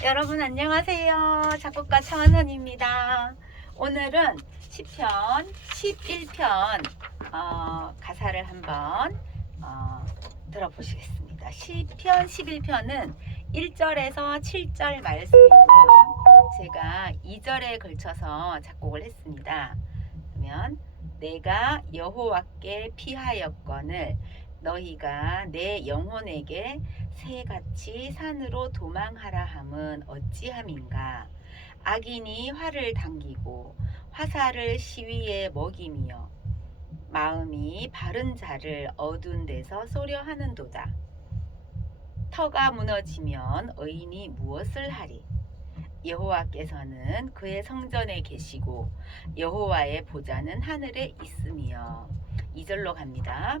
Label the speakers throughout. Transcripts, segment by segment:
Speaker 1: 여러분 안녕하세요. 작곡가 차원선입니다. 오늘은 시편 11편 어, 가사를 한번 어, 들어보시겠습니다. 시편 11편은 1절에서 7절 말씀이고요. 제가 2절에 걸쳐서 작곡을 했습니다. 그러면 내가 여호와께 피하였거늘 너희가 내 영혼에게 새같이 산으로 도망하라 함은 어찌함인가? 악인이 활을 당기고 화살을 시위에 먹이며 마음이 바른 자를 어두운 데서 쏘려 하는도다. 터가 무너지면 의인이 무엇을 하리? 여호와께서는 그의 성전에 계시고 여호와의 보좌는 하늘에 있으며 이절로 갑니다.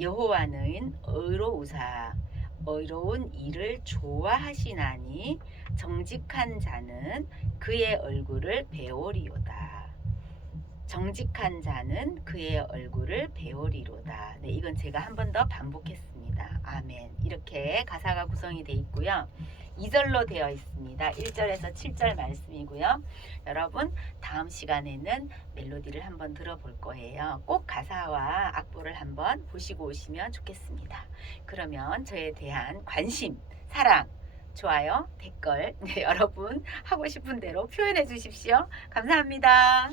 Speaker 1: 여호와는 의로우사 의로운 일을 좋아하시나니 정직한 자는 그의 얼굴을 배우리로다. 정직한 자는 그의 얼굴을 배우리로다. 네, 이건 제가 한 번 더 반복했습니다. 아멘. 이렇게 가사가 구성이 되어 있고요. 2절로 되어 있습니다. 1절에서 7절 말씀이고요. 여러분, 다음 시간에는 멜로디를 한번 들어볼 거예요. 꼭 가사와 악보를 한번 보시고 오시면 좋겠습니다. 그러면 저에 대한 관심, 사랑, 좋아요, 댓글, 네, 여러분 하고 싶은 대로 표현해 주십시오. 감사합니다.